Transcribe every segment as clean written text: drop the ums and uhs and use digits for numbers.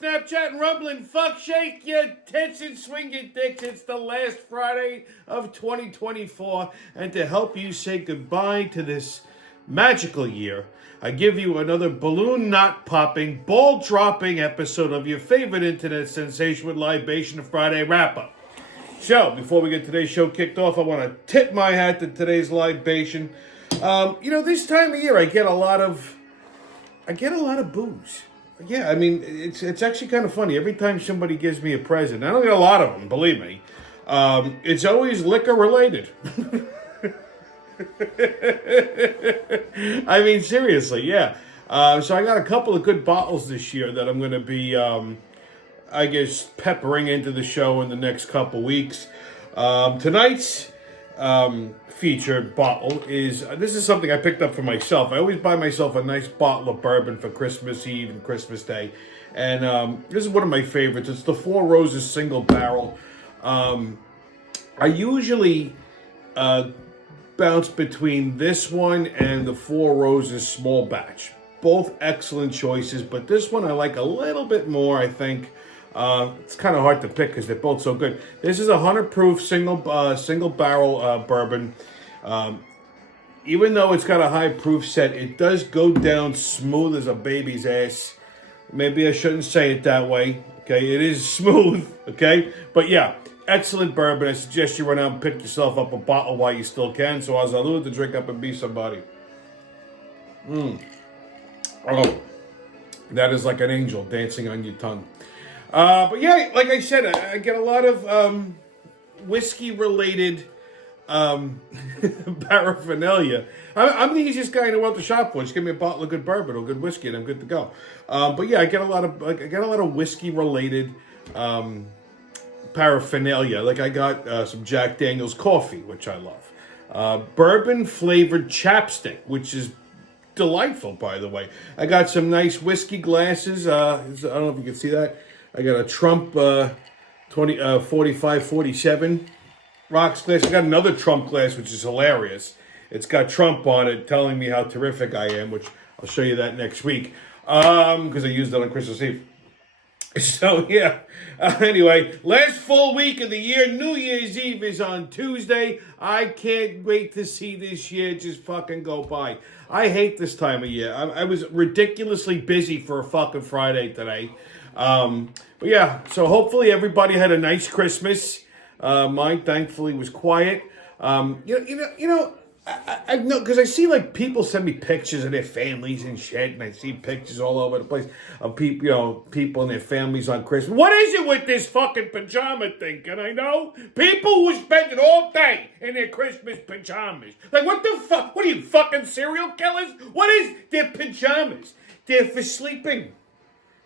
Snapchat, and Rumbling. Fuck, shake your tits and swing your dicks. It's the last Friday of 2024. And to help you say goodbye to this magical year, I give you another balloon knot popping, ball dropping episode of your favorite internet sensation with Libation Friday wrap up. So, before we get today's show kicked off, I want to tip my hat to today's libation. This time of year I get a lot of booze. Yeah, I mean, it's actually kind of funny. Every time somebody gives me a present, I don't get a lot of them, believe me. It's always liquor related. I mean, seriously, yeah. So I got a couple of good bottles this year that I'm going to be, peppering into the show in the next couple weeks. Tonight's featured bottle is, this is something I picked up for myself. I always buy myself a nice bottle of bourbon for Christmas Eve and Christmas Day. And this is one of my favorites. It's the Four Roses Single Barrel. I usually bounce between this one and the Four Roses Small Batch. Both excellent choices, but this one I like a little bit more, I think. It's kind of hard to pick because they're both so good. This is a 100 proof single barrel bourbon. Even though it's got a high proof set, it does go down smooth as a baby's ass. Maybe I shouldn't say it that way. Okay, it is smooth. Okay, but yeah, excellent bourbon. I suggest you run out and pick yourself up a bottle while you still can. So as I alluded to, drink up and be somebody. Oh, that is like an angel dancing on your tongue. But yeah, like I said, I get a lot of whiskey-related paraphernalia. I'm the easiest guy in the world to shop for. Just give me a bottle of good bourbon or good whiskey, and I'm good to go. But yeah, I get a lot of whiskey-related paraphernalia. Like I got some Jack Daniel's coffee, which I love. Bourbon-flavored chapstick, which is delightful, by the way. I got some nice whiskey glasses. I don't know if you can see that. I got a Trump 45-47 rocks glass. I got another Trump glass, which is hilarious. It's got Trump on it telling me how terrific I am, which I'll show you that next week because I used it on Christmas Eve. So, yeah. Anyway, last full week of the year, New Year's Eve is on Tuesday. I can't wait to see this year just fucking go by. I hate this time of year. I was ridiculously busy for a fucking Friday today. But yeah, so hopefully everybody had a nice Christmas. Mine thankfully was quiet. I know because I see like people send me pictures of their families and shit, and I see pictures all over the place of people, people and their families on Christmas. What is it with this fucking pajama thing? Can I know? People who spend it all day in their Christmas pajamas. Like what the fuck? What are you fucking serial killers? What is their pajamas? They're for sleeping.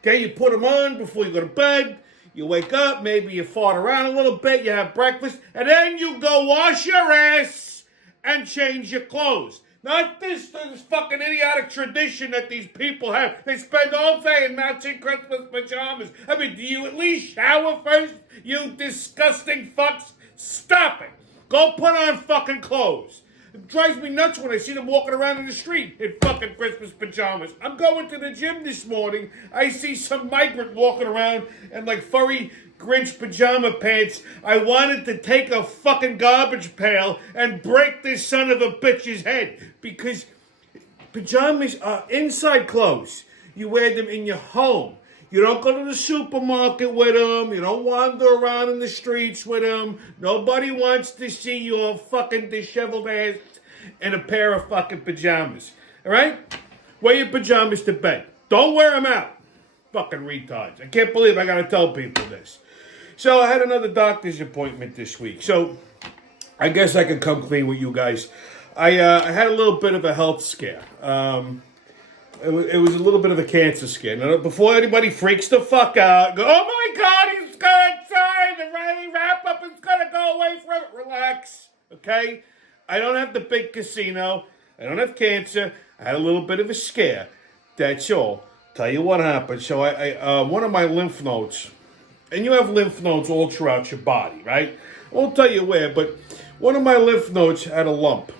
Okay, you put them on before you go to bed. You wake up, maybe you fart around a little bit, you have breakfast, and then you go wash your ass and change your clothes. Not this fucking idiotic tradition that these people have. They spend all day in matching Christmas pajamas. I mean, do you at least shower first, you disgusting fucks? Stop it. Go put on fucking clothes. It drives me nuts when I see them walking around in the street in fucking Christmas pajamas. I'm going to the gym this morning. I see some migrant walking around in like furry Grinch pajama pants. I wanted to take a fucking garbage pail and break this son of a bitch's head because pajamas are inside clothes. You wear them in your home. You don't go to the supermarket with them. You don't wander around in the streets with them. Nobody wants to see your fucking disheveled ass in a pair of fucking pajamas. All right? Wear your pajamas to bed. Don't wear them out. Fucking retards. I can't believe I got to tell people this. So I had another doctor's appointment this week. So I guess I can come clean with you guys. I had a little bit of a health scare. It was a little bit of a cancer scare. Now, before anybody freaks the fuck out, go, oh my God, he's good, sorry, the Riley wrap-up is going to go away forever. Relax, okay? I don't have the big casino. I don't have cancer. I had a little bit of a scare. That's all. Tell you what happened. So I one of my lymph nodes, and you have lymph nodes all throughout your body, right? I won't tell you where, but one of my lymph nodes had a lump.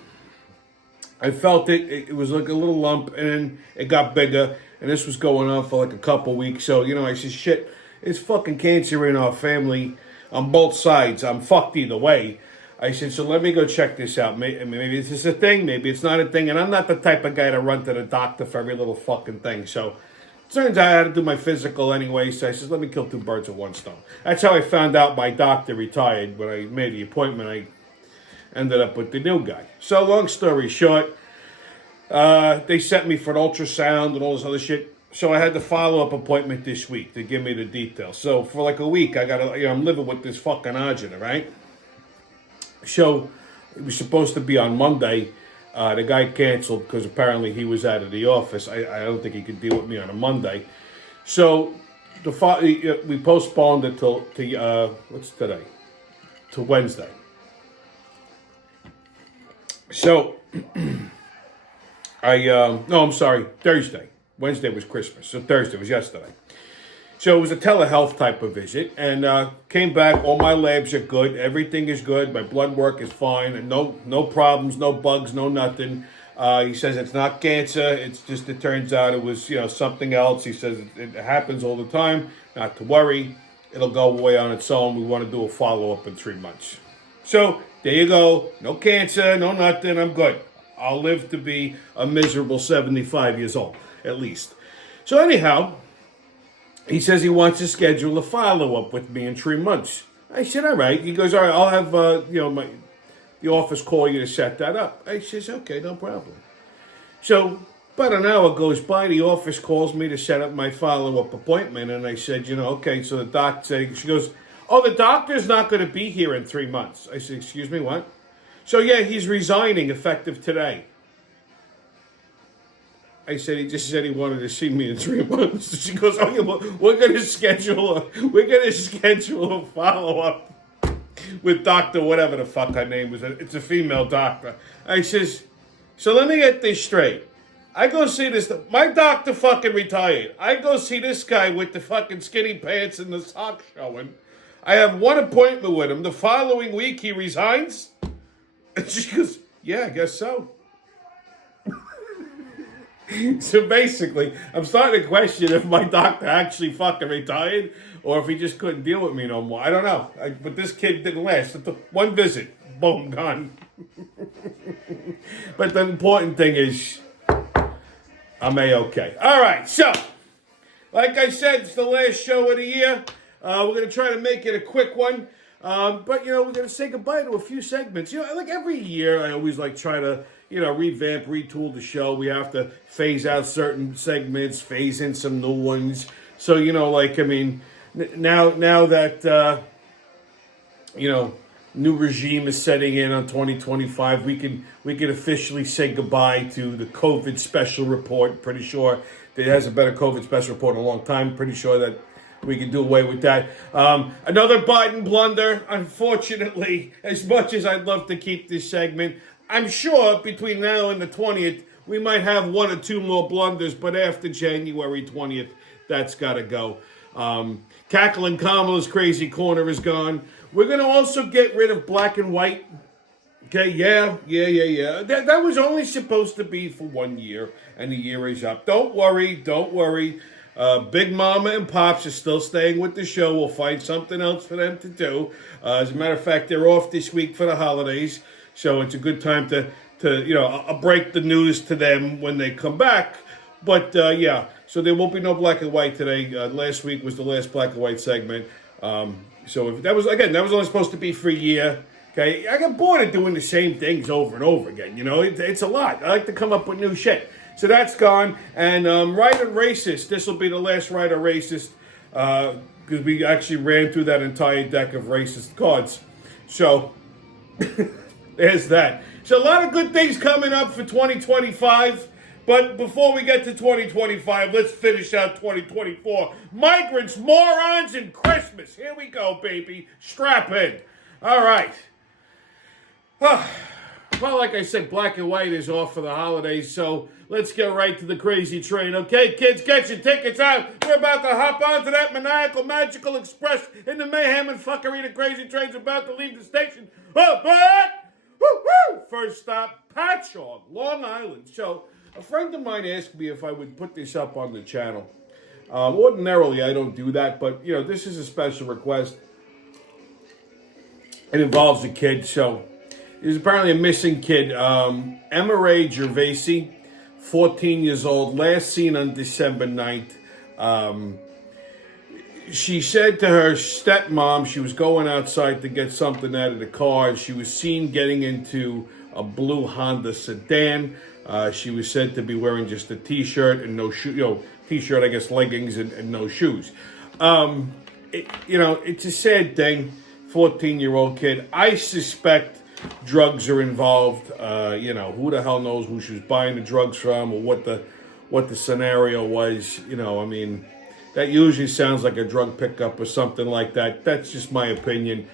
I felt it. It was like a little lump, and then it got bigger. and this was going on for like a couple weeks. So, I said, shit, it's fucking cancer in our family on both sides. I'm fucked either way. I said, so let me go check this out. Maybe this is a thing, maybe it's not a thing. And I'm not the type of guy to run to the doctor for every little fucking thing. So, turns out I had to do my physical anyway, so I said, let me kill two birds with one stone. That's how I found out my doctor retired. When I made the appointment, I ended up with the new guy. So long story short, they sent me for an ultrasound and all this other shit. So I had the follow-up appointment this week to give me the details. So for like a week, I'm living with this fucking agita, right? So it was supposed to be on Monday. The guy canceled because apparently he was out of the office. I don't think he could deal with me on a Monday. So we postponed it till what's today? To Wednesday. So I'm sorry, Thursday. Wednesday was Christmas, so Thursday was yesterday. So it was a telehealth type of visit, and came back. All my labs are good. Everything is good. My blood work is fine, and no problems, no bugs, no nothing. He says it's not cancer. It's just it turns out it was something else. He says it happens all the time. Not to worry. It'll go away on its own. We want to do a follow up in 3 months. So there you go. No cancer, no nothing. I'm good. I'll live to be a miserable 75 years old, at least. So anyhow, he says he wants to schedule a follow-up with me in 3 months. I said, all right. He goes, all right, I'll have, the office call you to set that up. I says, okay, no problem. So about an hour goes by. The office calls me to set up my follow-up appointment. And I said, okay. So the doc said, she goes, oh, the doctor's not going to be here in 3 months. I said, excuse me, what? So, yeah, he's resigning effective today. I said, he just said he wanted to see me in 3 months. She goes, oh, yeah, well, we're going to schedule a follow-up with Dr. whatever the fuck her name was. It's a female doctor. I says, so let me get this straight. I go see this, my doctor fucking retired. I go see this guy with the fucking skinny pants and the socks showing. I have one appointment with him. The following week, he resigns. And she goes, yeah, I guess so. So basically, I'm starting to question if my doctor actually fucking retired or if he just couldn't deal with me no more. I don't know. But this kid didn't last. One visit, boom, gone. But the important thing is, I'm A-okay. All right, so, like I said, it's the last show of the year. We're going to try to make it a quick one. But, we're going to say goodbye to a few segments. Like every year, I always try to, revamp, retool the show. We have to phase out certain segments, phase in some new ones. So, now that, new regime is setting in on 2025, we can officially say goodbye to the COVID special report. Pretty sure that it has a better COVID special report in a long time. Pretty sure that we can do away with that. Another Biden blunder. Unfortunately, as much as I'd love to keep this segment, I'm sure between now and the 20th, we might have one or two more blunders, but after January 20th, that's got to go. Cackling Kamala's crazy corner is gone. We're going to also get rid of black and white. Okay, yeah. That was only supposed to be for 1 year, and the year is up. Don't worry. Big Mama and Pops are still staying with the show. We'll find something else for them to do. As a matter of fact, they're off this week for the holidays, so it's a good time to I'll break the news to them when they come back. But, so there won't be no black and white today. Last week was the last black and white segment. So if that was only supposed to be for a year. Okay, I got bored of doing the same things over and over again. It's a lot. I like to come up with new shit. So that's gone. And Right and Racist, this will be the last Right or Racist because we actually ran through that entire deck of racist cards. So there's that. So a lot of good things coming up for 2025. But before we get to 2025, let's finish out 2024. Migrants, Morons, and Christmas. Here we go, baby. Strap in. All right. Well, like I said, black and white is off for the holidays, so let's get right to the crazy train. Okay, kids, get your tickets out. We're about to hop onto that maniacal, magical express in the mayhem and fuckery. The crazy train's about to leave the station. Oh, but, woo-hoo! First stop, Patchogue, Long Island. So, A friend of mine asked me if I would put this up on the channel. Ordinarily, I don't do that, but, this is a special request. It involves a kid, so there's apparently a missing kid. Emma Ray Gervasi, 14 years old, last seen on December 9th. She said to her stepmom she was going outside to get something out of the car, and she was seen getting into a blue Honda sedan. She was said to be wearing just a t-shirt and no shoe, t-shirt, I guess, leggings and no shoes. It's a sad thing. 14-year-old kid. I suspect drugs are involved. Who the hell knows who she was buying the drugs from or what the scenario was. That usually sounds like a drug pickup or something like that. That's just my opinion.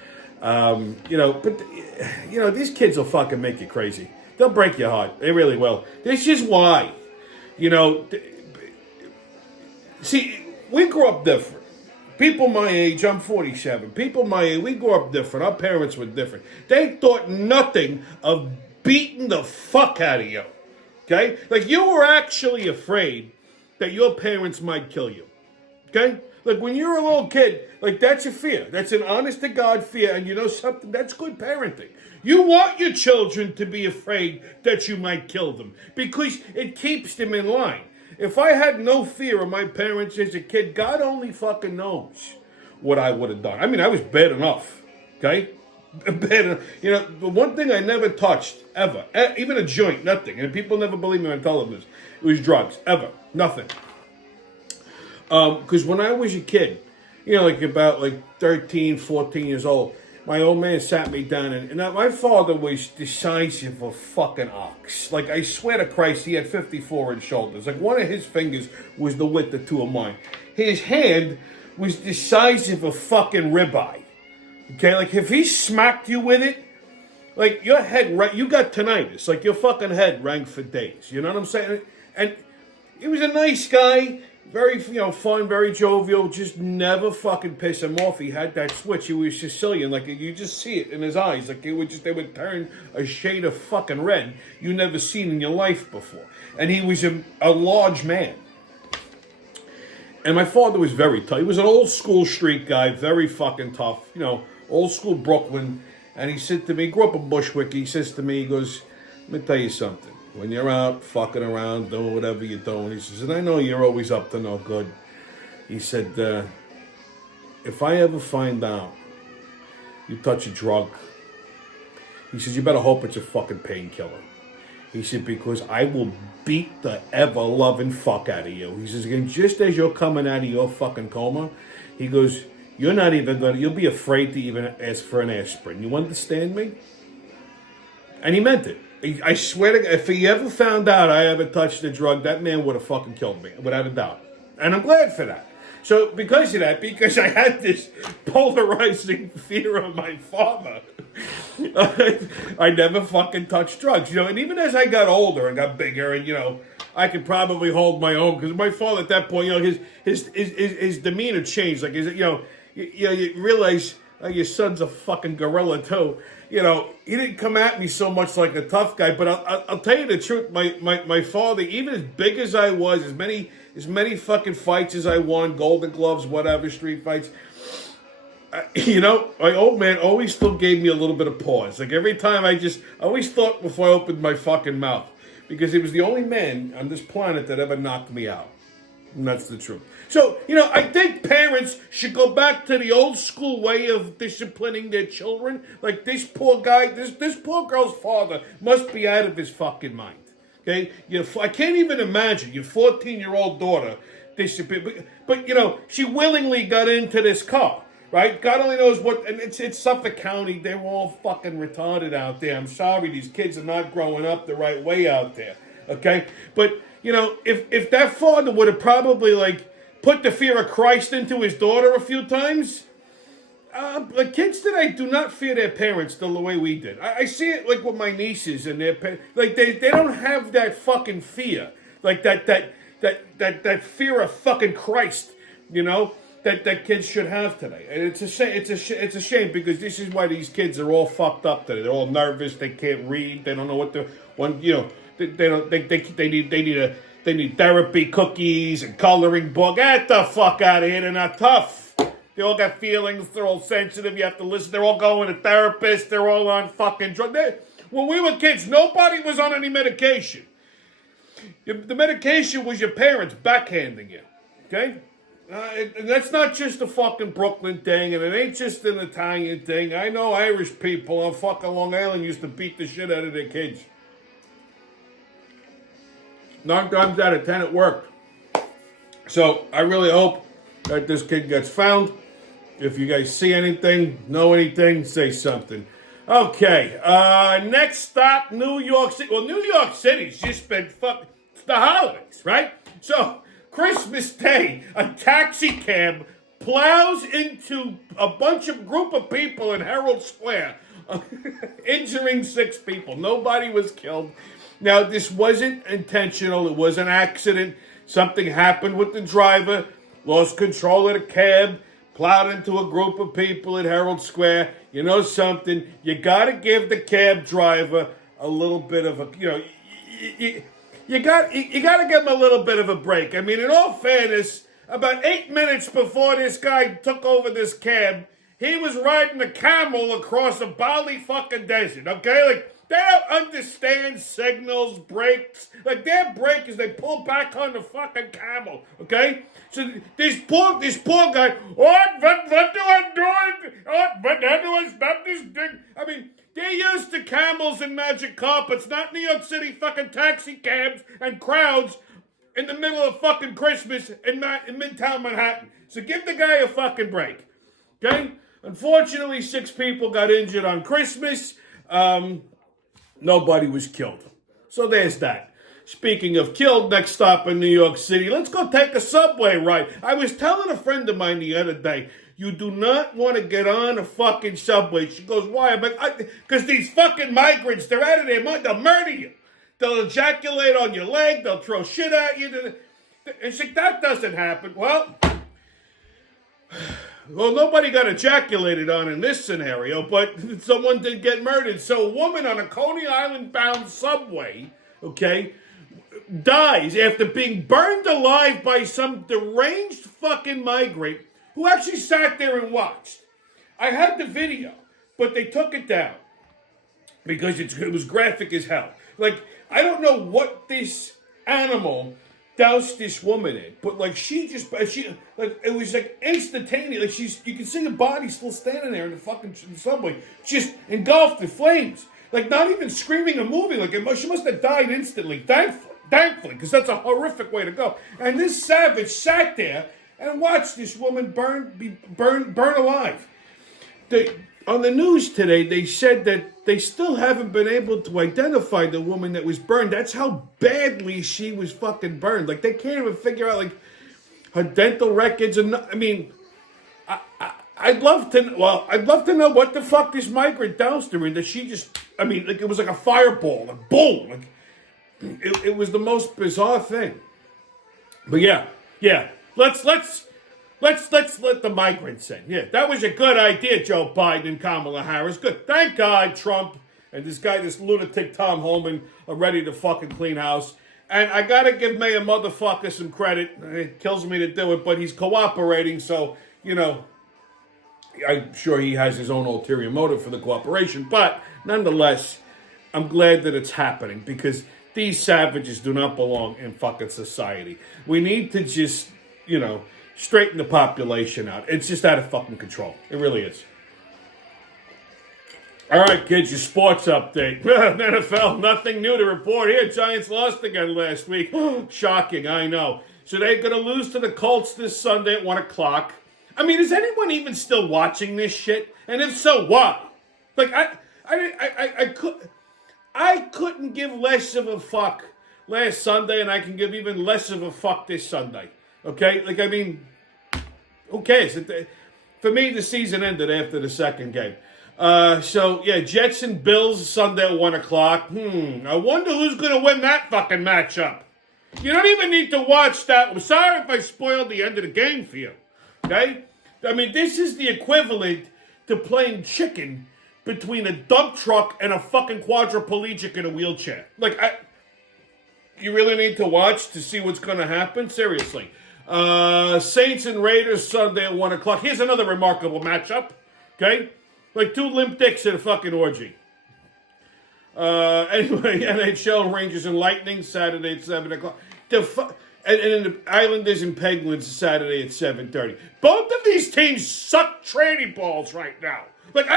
These kids will fucking make you crazy. They'll break your heart. They really will. This is why. See, we grew up different. People my age, I'm 47. People my age, we grew up different. Our parents were different. They thought nothing of beating the fuck out of you. Okay? Like, you were actually afraid that your parents might kill you. Okay? Like, when you're a little kid, like, that's a fear. That's an honest-to-God fear. And you know something? That's good parenting. You want your children to be afraid that you might kill them because it keeps them in line. If I had no fear of my parents as a kid, God only fucking knows what I would have done. I was bad enough, okay? Bad enough. The one thing I never touched, ever, even a joint, nothing. And people never believe me when I tell them this. It was drugs, ever, nothing. Because when I was a kid, about 13, 14 years old, my old man sat me down, and my father was decisive of fucking ox. Like, I swear to Christ, he had 54-inch shoulders. Like, one of his fingers was the width of two of mine. His hand was decisive of fucking ribeye. Okay? Like, if he smacked you with it, like, your head, you got tinnitus. Like, your fucking head rang for days. You know what I'm saying? And he was a nice guy. Very, fun, very jovial, just never fucking piss him off. He had that switch. He was Sicilian. Like, you just see it in his eyes. Like, they would turn a shade of fucking red you never seen in your life before. And he was a large man. And my father was very tough. He was an old school street guy, very fucking tough. Old school Brooklyn. And he said to me, he grew up in Bushwick. He says to me, he goes, let me tell you something. When you're out fucking around, doing whatever you're doing, he says, and I know you're always up to no good. He said, if I ever find out you touch a drug, he says, you better hope it's a fucking painkiller. He said, because I will beat the ever-loving fuck out of you. He says, again, just as you're coming out of your fucking coma, he goes, you'll be afraid to even ask for an aspirin. You understand me? And he meant it. I swear to God, if he ever found out I ever touched a drug, that man would have fucking killed me, without a doubt. And I'm glad for that. So, because of that, because I had this polarizing fear of my father, I never fucking touched drugs, And even as I got older and got bigger and, I could probably hold my own, because my father at that point, his demeanor changed. Like, you realize your son's a fucking gorilla, too. He didn't come at me so much like a tough guy, but I'll tell you the truth. My father, even as big as I was, as many fucking fights as I won, Golden Gloves, whatever, street fights, my old man always still gave me a little bit of pause. Like, every time I always thought before I opened my fucking mouth, because he was the only man on this planet that ever knocked me out. And that's the truth. So, I think parents should go back to the old school way of disciplining their children. Like, this poor guy, this poor girl's father must be out of his fucking mind. Okay? I can't even imagine your 14-year-old daughter discipline. But she willingly got into this car, right? God only knows what, and it's Suffolk County. They're all fucking retarded out there. I'm sorry, these kids are not growing up the right way out there. Okay? But, if that father would have probably, put the fear of Christ into his daughter a few times, the kids today do not fear their parents the way we did. I see it, with my nieces and their parents. They don't have that fucking fear. That fear of fucking Christ, that kids should have today. And it's a shame. It's a shame because this is why these kids are all fucked up today. They're all nervous. They can't read. They don't know what they need therapy, cookies, and coloring book. Get the fuck out of here. They're not tough. They all got feelings. They're all sensitive. You have to listen. They're all going to therapists. They're all on fucking drugs. When we were kids, nobody was on any medication. The medication was your parents backhanding you. Okay? That's not just a fucking Brooklyn thing, and it ain't just an Italian thing. I know Irish people on fucking Long Island used to beat the shit out of their kids. 9 times out of 10 it worked. So I really hope that this kid gets found. If you guys see anything, know anything, say something. Okay, next stop, New York City. Well, New York City's just been it's the holidays, right? So, Christmas Day, a taxi cab plows into a group of people in Herald Square, injuring 6 people. Nobody was killed. Now, this wasn't intentional. It was an accident. Something happened with the driver, lost control of the cab, plowed into a group of people at Herald Square. You know something? You got to give the cab driver a little bit of a, you got to give him a little bit of a break. I mean, in all fairness, about 8 minutes before this guy took over this cab, he was riding a camel across a Bali fucking desert, okay? Like, they don't understand signals, brakes. Like, their brake is they pull back on the fucking camel, okay? So this poor guy, what do I do? But everyone's not this thing. I mean, they're used to camels and magic carpets, not New York City fucking taxi cabs and crowds in the middle of fucking Christmas in Midtown Manhattan. So give the guy a fucking break, okay? Unfortunately, 6 people got injured on Christmas. Nobody was killed. So there's that. Speaking of killed, next stop in New York City, let's go take a subway ride. I was telling a friend of mine the other day, you do not want to get on a fucking subway. She goes, why? I'm like, because these fucking migrants, they're out of their mind. They'll murder you. They'll ejaculate on your leg. They'll throw shit at you. And she's like, that doesn't happen. Well, nobody got ejaculated on in this scenario, but someone did get murdered. So a woman on a Coney Island-bound subway, okay, dies after being burned alive by some deranged fucking migrant who actually sat there and watched. I had the video, but they took it down because it was graphic as hell. Like, I don't know what this animal doused this woman in, but like it was like instantaneous. Like you can see the body still standing there in the fucking subway, just engulfed in flames. Like not even screaming or moving. Like she must have died instantly. Thankfully, because that's a horrific way to go. And this savage sat there and watched this woman burn alive. On the news today, they said that they still haven't been able to identify the woman that was burned. That's how badly she was fucking burned. Like, they can't even figure out, like, her dental records. I mean, I'd love to know what the fuck this migrant doused her in. That she just, I mean, like, it was like a fireball. Like, boom. Like, it was the most bizarre thing. But yeah. Let's let the migrants in. Yeah, that was a good idea, Joe Biden and Kamala Harris. Good. Thank God Trump and this lunatic Tom Homan are ready to fucking clean house. And I gotta give Mayor Motherfucker some credit. It kills me to do it, but he's cooperating, so, I'm sure he has his own ulterior motive for the cooperation. But nonetheless, I'm glad that it's happening because these savages do not belong in fucking society. We need to just, straighten the population out. It's just out of fucking control. It really is. All right, kids, your sports update. NFL, nothing new to report here. Giants lost again last week. Shocking, I know. So they're going to lose to the Colts this Sunday at 1 o'clock. I mean, is anyone even still watching this shit? And if so, why? Like, I couldn't give less of a fuck last Sunday, and I can give even less of a fuck this Sunday. Okay? Like, I mean, who cares? For me, the season ended after the second game. Jets and Bills Sunday at 1 o'clock. I wonder who's going to win that fucking matchup. You don't even need to watch that. I'm sorry if I spoiled the end of the game for you. Okay? I mean, this is the equivalent to playing chicken between a dump truck and a fucking quadriplegic in a wheelchair. Like, you really need to watch to see what's going to happen? Seriously. Saints and Raiders Sunday at 1 o'clock. Here's another remarkable matchup. Okay? Like two limp dicks at a fucking orgy. Anyway, NHL Rangers and Lightning Saturday at 7 o'clock. And then the Islanders and Penguins Saturday at 7:30. Both of these teams suck tranny balls right now. Like,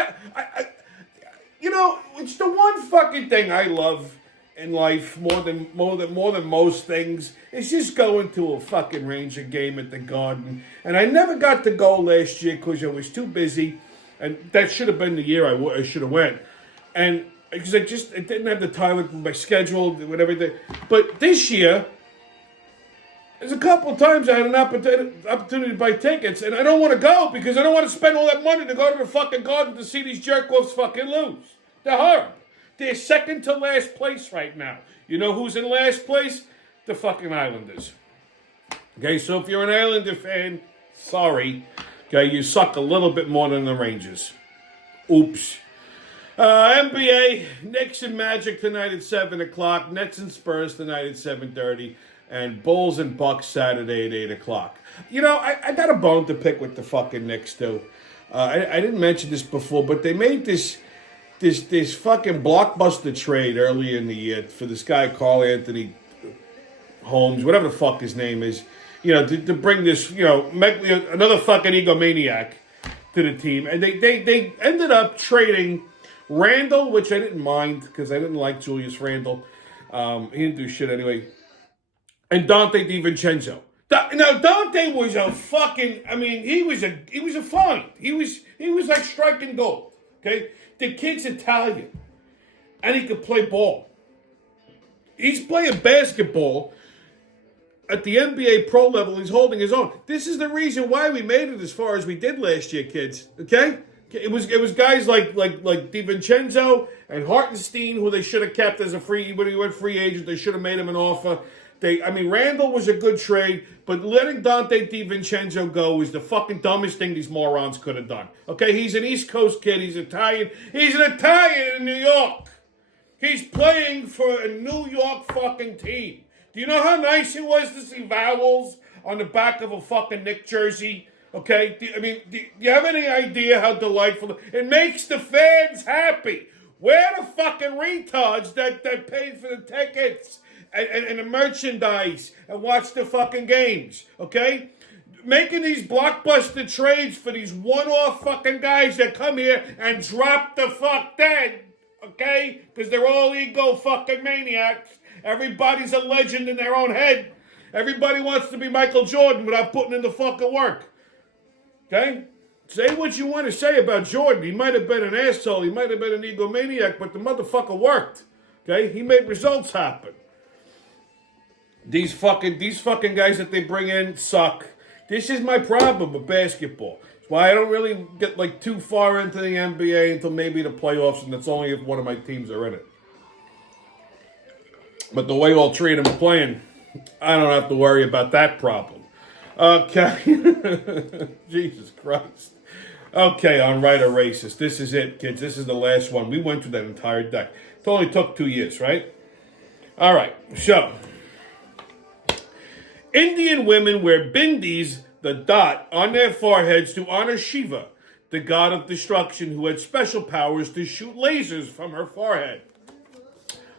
it's the one fucking thing I love in life more than most things. It's just going to a fucking Ranger game at the Garden. And I never got to go last year because I was too busy. And that should have been the year I should have went. And because I didn't have the time with my schedule, with everything. But this year, there's a couple of times I had an opportunity to buy tickets, and I don't want to go because I don't want to spend all that money to go to the fucking Garden to see these jerk-offs fucking lose. They're horrible. They're second to last place right now. You know who's in last place? The fucking Islanders. Okay, so if you're an Islander fan, sorry. Okay, you suck a little bit more than the Rangers. Oops. NBA, Knicks and Magic tonight at 7 o'clock. Nets and Spurs tonight at 7:30. And Bulls and Bucks Saturday at 8 o'clock. You know, I got a bone to pick with the fucking Knicks, too. I didn't mention this before, but they made this fucking blockbuster trade earlier in the year for this guy, Carl Anthony Holmes, whatever the fuck his name is, to bring this, another fucking egomaniac to the team. And they ended up trading Randall, which I didn't mind because I didn't like Julius Randle. He didn't do shit anyway. And Dante DiVincenzo. Now Dante was a fucking. I mean, he was a find. He was like striking gold. Okay, the kid's Italian, and he could play ball. He's playing basketball at the NBA pro level. He's holding his own. This is the reason why we made it as far as we did last year, kids. Okay, it was guys like DiVincenzo and Hartenstein who they should have kept as when he went free agent. They should have made him an offer. Randall was a good trade, but letting Dante DiVincenzo go was the fucking dumbest thing these morons could have done. Okay, he's an East Coast kid. He's Italian. He's an Italian in New York. He's playing for a New York fucking team. Do you know how nice it was to see vowels on the back of a fucking Knick jersey? Okay, do you have any idea how delightful it makes the fans happy? We're the fucking retards that paid for the tickets and the merchandise and watch the fucking games, okay? Making these blockbuster trades for these one-off fucking guys that come here and drop the fuck dead, okay? Because they're all ego fucking maniacs. Everybody's a legend in their own head. Everybody wants to be Michael Jordan without putting in the fucking work, okay? Say what you want to say about Jordan. He might have been an asshole. He might have been an egomaniac, but the motherfucker worked, okay? He made results happen. These fucking guys that they bring in suck. This is my problem with basketball. It's why I don't really get too far into the NBA until maybe the playoffs, and that's only if one of my teams are in it. But the way all three of them are playing, I don't have to worry about that problem. Okay. Jesus Christ. Okay, on Right or Racist. This is it, kids. This is the last one. We went through that entire deck. It only took 2 years, right? All right, so Indian women wear bindis, the dot, on their foreheads to honor Shiva, the god of destruction who had special powers to shoot lasers from her forehead.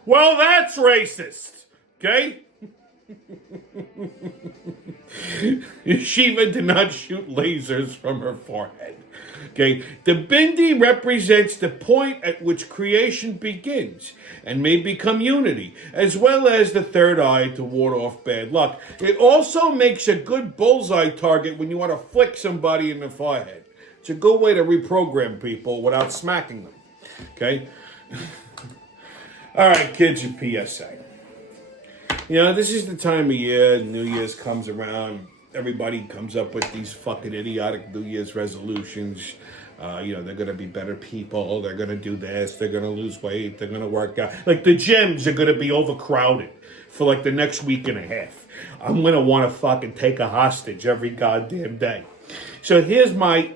Well, that's racist, okay? Shiva did not shoot lasers from her forehead. Okay, the bindi represents the point at which creation begins and may become unity, as well as the third eye to ward off bad luck. It also makes a good bullseye target when you want to flick somebody in the forehead. It's a good way to reprogram people without smacking them. Okay? All right, kids, your PSA. This is the time of year, New Year's comes around. Everybody comes up with these fucking idiotic New Year's resolutions. They're going to be better people. They're going to do this. They're going to lose weight. They're going to work out. Like, the gyms are going to be overcrowded for, the next week and a half. I'm going to want to fucking take a hostage every goddamn day. So here's my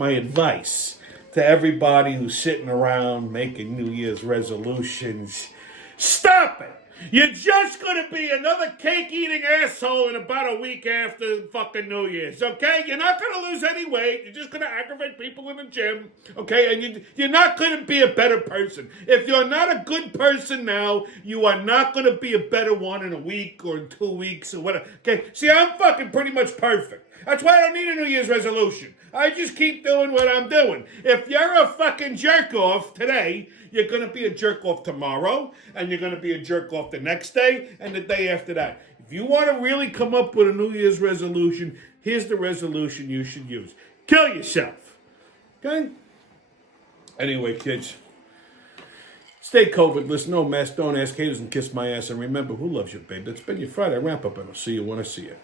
advice to everybody who's sitting around making New Year's resolutions. Stop it! You're just gonna be another cake-eating asshole in about a week after fucking New Year's, okay? You're not gonna lose any weight. You're just gonna aggravate people in the gym, okay? And you're not gonna be a better person. If you're not a good person now, you are not gonna be a better one in a week or in 2 weeks or whatever, okay? See, I'm fucking pretty much perfect. That's why I don't need a New Year's resolution. I just keep doing what I'm doing. If you're a fucking jerk off today, you're going to be a jerk off tomorrow, and you're going to be a jerk off the next day and the day after that. If you want to really come up with a New Year's resolution, here's the resolution you should use. Kill yourself. Okay? Anyway, kids, stay COVID-less, no mask, don't ask haters, and kiss my ass. And remember, who loves you, babe? That's been your Friday wrap-up, and I'll see you when I see you.